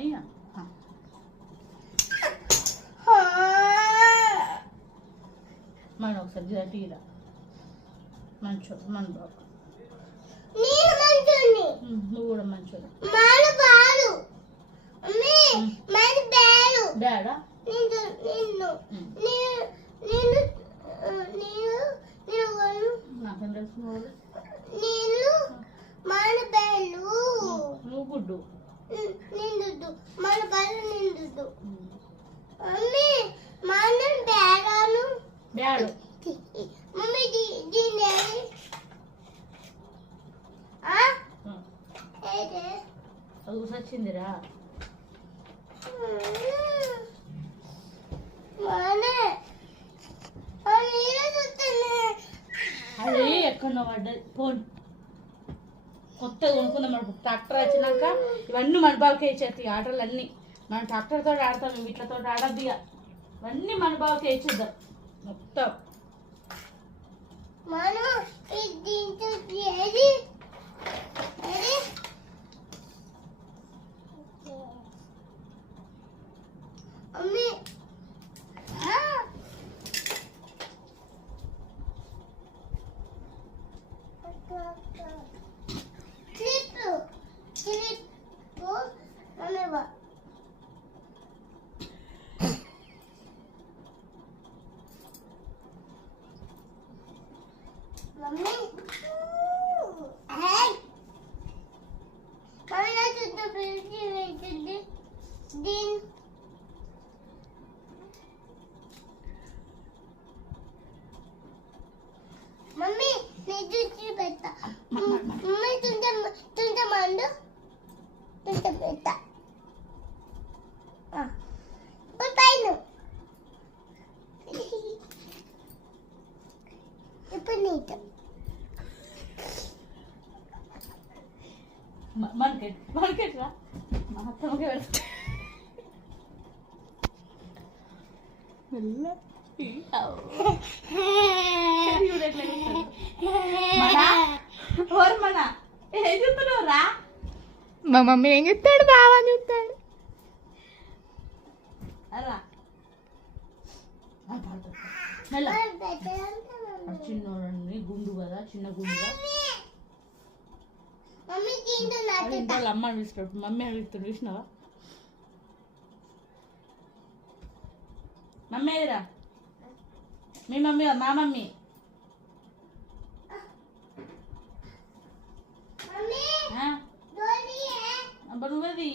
అయ్యా మన ఒకసారి టీరా మంచోడు మన బాబు నువ్వు కూడా మంచోడు డాడా నాకేం తెలుసు నువ్వు గుడ్డు డాడు అది వచ్చిందిరా అది ఎక్కడో పడ్డది ఫోన్ కొత్తగా కొనుక్కుందాం మనకు ట్రాక్టర్ వచ్చినాక ఇవన్నీ మన బాబుకి వేసేస్తాయి ఆటలు అన్నీ మనం ట్రాక్టర్తో ఆడతాం వీటితో ఆడద్దు ఇక ఇవన్నీ మన బాబుకి వేసేద్దాం మొత్తం मम्मी नहीं दूसरी बेटा मम्मी तुझे मांडो तुझे बेटा हाँ बताई नो इपर नहीं तो मार्केट रा महात्मा के बल्ला మా మమ్మీ ఏం చెప్తాడు బాగా చూస్తాడు చిన్నోడండి గుండు కదా చిన్న గుండుగా అమ్మ అడుగుతాడు మమ్మీ అడుగుతాడు చూసినావా మమ్మీ ఏదిరా మీ మమ్మీ మా మమ్మీ నువ్వేది